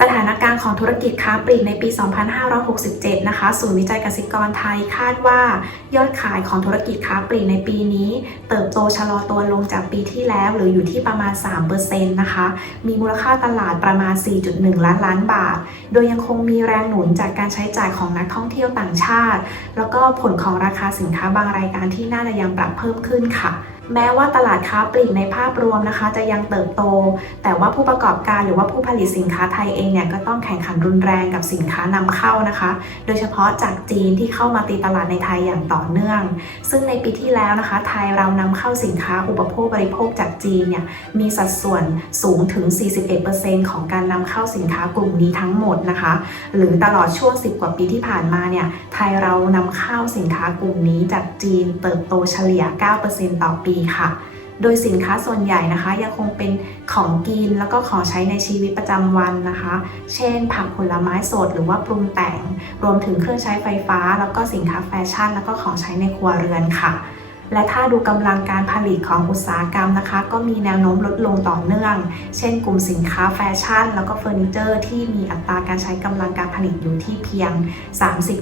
สถานการณ์ของธุรกิจค้าปลีกในปี 2567 นะคะ ศูนย์วิจัยกสิกรไทยคาดว่ายอดขายของธุรกิจค้าปลีกในปีนี้ เติบโตชะลอตัวลงจากปีที่แล้ว หรืออยู่ที่ประมาณ 3%นะคะ มีมูลค่าตลาดประมาณ 4.1 ล้านล้านบาท โดยยังคงมีแรงหนุนจากการใช้จ่ายของนักท่องเที่ยวต่างชาติ แล้วก็ผลของราคาสินค้าบางรายการที่น่าจะยังปรับเพิ่มขึ้นค่ะ แม้ว่าตลาดค้าปลีกในภาพรวมนะคะ จะยังเติบโต แต่ว่าผู้ประกอบการหรือว่าผู้ผลิตสินค้าไทยเองเนี่ยก็ต้องแข่งขันรุนแรงกับสินค้านำเข้านะคะ โดยเฉพาะจากจีนที่เข้ามาตีตลาดในไทยอย่างต่อเนื่อง ซึ่งในปีที่แล้วนะคะ ไทยเรานำเข้าสินค้าอุปโภคบริโภคจากจีนเนี่ยมีสัดส่วนสูงถึง 41%ของการนำเข้าสินค้ากลุ่มนี้ทั้งหมดนะคะ หรือตลอดช่วง 10 กว่าปีที่ผ่านมาเนี่ยไทยเรานำเข้าสินค้ากลุ่มนี้จากจีนเติบโตเฉลี่ย 9%ต่อปีค่ะ โดยสินค้าส่วนใหญ่นะคะ ยังคงเป็นของกินแล้วก็ของใช้ในชีวิตประจำวันนะคะ เช่น ผักผลไม้สดหรือว่าปรุงแต่ง รวมถึงเครื่องใช้ไฟฟ้า แล้วก็สินค้าแฟชั่น แล้วก็ของใช้ในครัวเรือนค่ะ และถ้าดูกำลังการผลิตของอุตสาหกรรมนะคะ ก็มีแนวโน้มลดลงต่อเนื่อง เช่นกลุ่มสินค้าแฟชั่น แล้วก็เฟอร์นิเจอร์ที่มีอัตราการใช้กำลังการผลิตอยู่ที่เพียง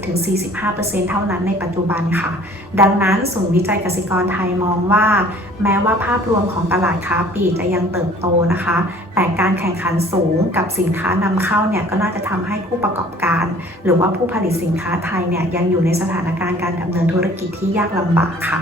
30-45%เท่านั้นในปัจจุบันค่ะ ดังนั้นศูนย์วิจัยกสิกรไทยมองว่า แม้ว่าภาพรวมของตลาดค้าปลีกจะยังเติบโตนะคะ แต่การแข่งขันสูงกับสินค้านำเข้าเนี่ยก็น่าจะทำให้ผู้ประกอบการ หรือว่าผู้ผลิตสินค้าไทยเนี่ยยังอยู่ในสถานการณ์การดำเนินธุรกิจที่ยากลำบากค่ะ